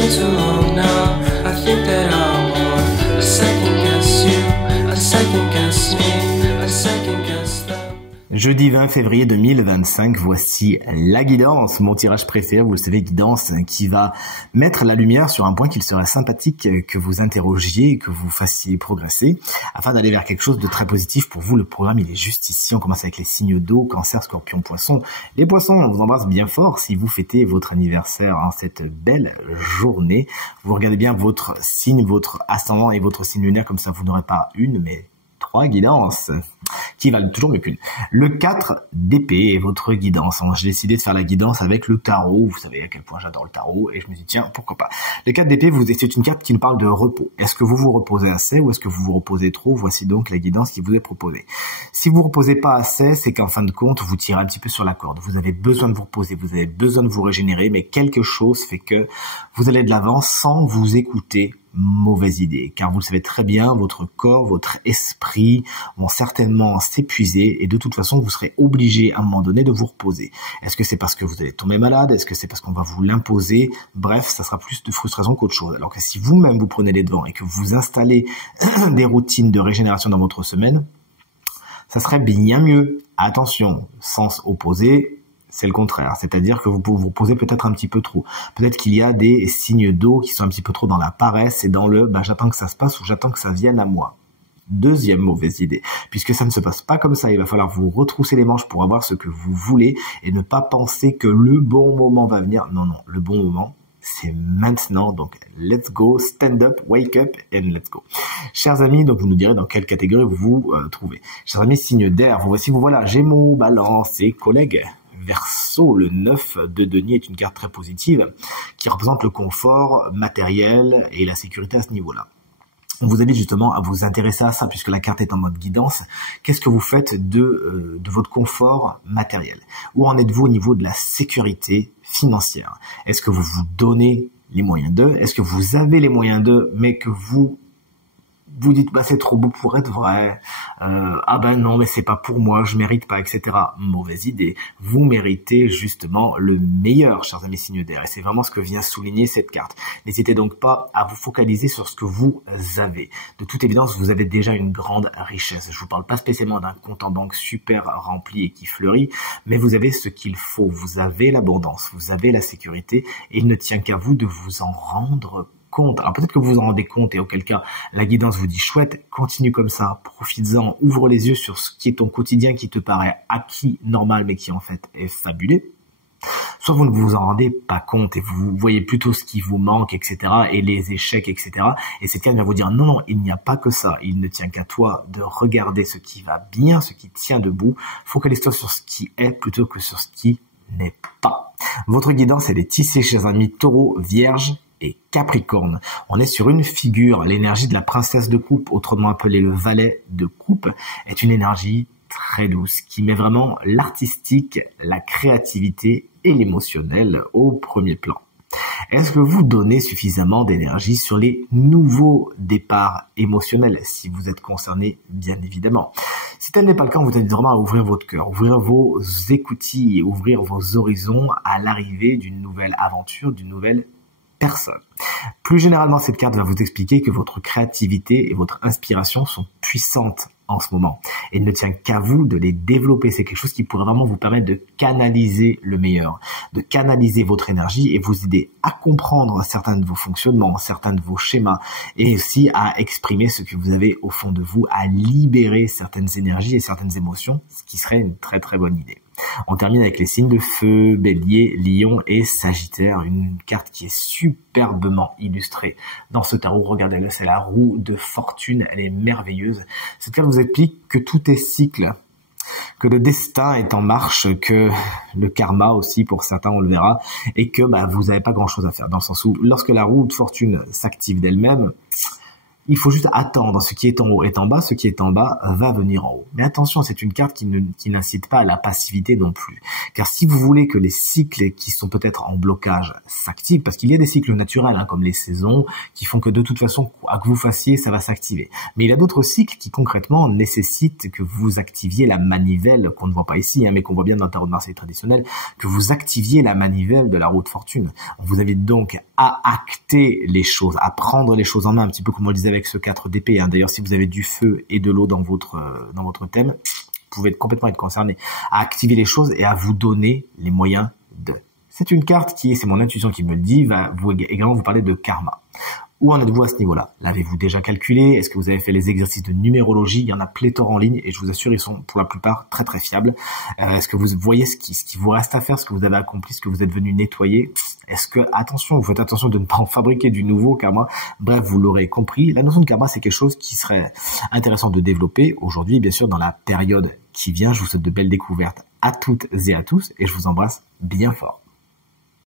been too long now. I think that I want a second guess you, a second guess me, a second guess them. Jeudi 20 février 2025, voici la guidance, mon tirage préféré, vous le savez, guidance qui va mettre la lumière sur un point qu'il serait sympathique que vous interrogiez, que vous fassiez progresser, afin d'aller vers quelque chose de très positif pour vous. Le programme, il est juste ici. On commence avec les signes d'eau, Cancer, Scorpion, Poisson. Les Poissons, on vous embrasse bien fort si vous fêtez votre anniversaire en cette belle journée. Vous regardez bien votre signe, votre ascendant et votre signe lunaire, comme ça vous n'aurez pas une, mais 3 guidances qui valent toujours mieux qu'une. Le 4 d'épée est votre guidance. J'ai décidé de faire la guidance avec le tarot. Vous savez à quel point j'adore le tarot et je me dis tiens, pourquoi pas. Le 4 d'épée, c'est une carte qui nous parle de repos. Est-ce que vous vous reposez assez ou est-ce que vous vous reposez trop? Voici donc la guidance qui vous est proposée. Si vous vous reposez pas assez, c'est qu'en fin de compte, vous tirez un petit peu sur la corde. Vous avez besoin de vous reposer, vous avez besoin de vous régénérer, mais quelque chose fait que vous allez de l'avant sans vous écouter. Mauvaise idée, car vous le savez très bien, votre corps, votre esprit vont certainement s'épuiser et de toute façon, vous serez obligé à un moment donné de vous reposer. Est-ce que c'est parce que vous allez tomber malade? Est-ce que c'est parce qu'on va vous l'imposer? Bref, ça sera plus de frustration qu'autre chose. Alors que si vous-même vous prenez les devants et que vous installez des routines de régénération dans votre semaine, ça serait bien mieux. Attention, sens opposé, c'est le contraire, c'est-à-dire que vous pouvez vous reposer peut-être un petit peu trop. Peut-être qu'il y a des signes d'eau qui sont un petit peu trop dans la paresse et dans le « j'attends que ça se passe » ou « j'attends que ça vienne à moi ». Deuxième mauvaise idée, puisque ça ne se passe pas comme ça, il va falloir vous retrousser les manches pour avoir ce que vous voulez et ne pas penser que le bon moment va venir. Non, le bon moment, c'est maintenant, donc let's go, stand up, wake up and let's go. Chers amis, donc vous nous direz dans quelle catégorie vous vous trouvez. Chers amis, signe d'air, voici vous voilà, Gémeaux, Balance et collègues. Verseau, le 9 de denier est une carte très positive qui représente le confort matériel et la sécurité à ce niveau-là. On vous invite justement à vous intéresser à ça puisque la carte est en mode guidance. Qu'est-ce que vous faites de votre confort matériel? Où en êtes-vous au niveau de la sécurité financière? Est-ce que vous vous donnez les moyens d'eux? Est-ce que vous avez les moyens d'eux mais que vous dites c'est trop beau pour être vrai, non mais c'est pas pour moi, je mérite pas, etc. Mauvaise idée. Vous méritez justement le meilleur, chers amis signes d'air, et c'est vraiment ce que vient souligner cette carte. N'hésitez donc pas à vous focaliser sur ce que vous avez. De toute évidence, vous avez déjà une grande richesse. Je vous parle pas spécialement d'un compte en banque super rempli et qui fleurit, mais vous avez ce qu'il faut. Vous avez l'abondance, vous avez la sécurité, et il ne tient qu'à vous de vous en rendre compte. Alors peut-être que vous vous en rendez compte et auquel cas la guidance vous dit chouette, continue comme ça, profites-en, ouvre les yeux sur ce qui est ton quotidien qui te paraît acquis, normal, mais qui en fait est fabuleux. Soit vous ne vous en rendez pas compte et vous voyez plutôt ce qui vous manque, etc. et les échecs, etc. Et cette carte vient vous dire non, il n'y a pas que ça. Il ne tient qu'à toi de regarder ce qui va bien, ce qui tient debout. Focalise-toi sur ce qui est plutôt que sur ce qui n'est pas. Votre guidance, elle est tissée, chers amis, Taureau, Vierge et Capricorne. On est sur une figure, l'énergie de la princesse de coupe, autrement appelée le valet de coupe, est une énergie très douce qui met vraiment l'artistique, la créativité et l'émotionnel au premier plan. Est-ce que vous donnez suffisamment d'énergie sur les nouveaux départs émotionnels, si vous êtes concerné, bien évidemment? Si tel n'est pas le cas, on vous invite vraiment à ouvrir votre cœur, ouvrir vos écoutilles, ouvrir vos horizons à l'arrivée d'une nouvelle aventure, d'une nouvelle personne. Plus généralement, cette carte va vous expliquer que votre créativité et votre inspiration sont puissantes en ce moment. Et il ne tient qu'à vous de les développer. C'est quelque chose qui pourrait vraiment vous permettre de canaliser le meilleur, de canaliser votre énergie et vous aider à comprendre certains de vos fonctionnements, certains de vos schémas et aussi à exprimer ce que vous avez au fond de vous, à libérer certaines énergies et certaines émotions, ce qui serait une très très bonne idée. On termine avec les signes de feu, Bélier, Lion et Sagittaire, une carte qui est superbement illustrée dans ce tarot. Regardez-le, c'est la roue de fortune, elle est merveilleuse. Cette carte vous explique que tout est cycle, que le destin est en marche, que le karma aussi pour certains, on le verra, et que vous n'avez pas grand-chose à faire, dans le sens où lorsque la roue de fortune s'active d'elle-même, Il faut juste attendre. Ce qui est en haut est en bas, ce qui est en bas va venir en haut. Mais attention, c'est une carte qui n'incite pas à la passivité non plus. Car si vous voulez que les cycles qui sont peut-être en blocage s'activent, parce qu'il y a des cycles naturels, hein, comme les saisons, qui font que de toute façon, quoi que vous fassiez, ça va s'activer. Mais il y a d'autres cycles qui concrètement nécessitent que vous activiez la manivelle, qu'on ne voit pas ici, hein, mais qu'on voit bien dans le tarot de Marseille traditionnel, que vous activiez la manivelle de la roue de fortune. Vous avez donc à acter les choses, à prendre les choses en main, un petit peu comme on le disait avec ce 4 d'épée. Hein. D'ailleurs, si vous avez du feu et de l'eau dans votre thème, vous pouvez complètement être concerné à activer les choses et à vous donner les moyens de. C'est une carte qui, c'est mon intuition qui me le dit, va également vous parler de karma. Où en êtes-vous à ce niveau-là? L'avez-vous déjà calculé? Est-ce que vous avez fait les exercices de numérologie? Il y en a pléthore en ligne et je vous assure, ils sont pour la plupart très très fiables. Est-ce que vous voyez ce qui vous reste à faire, ce que vous avez accompli, ce que vous êtes venu nettoyer? Est-ce que, attention, vous faites attention de ne pas en fabriquer du nouveau karma? Bref, vous l'aurez compris. La notion de karma, c'est quelque chose qui serait intéressant de développer aujourd'hui, bien sûr, dans la période qui vient. Je vous souhaite de belles découvertes à toutes et à tous et je vous embrasse bien fort.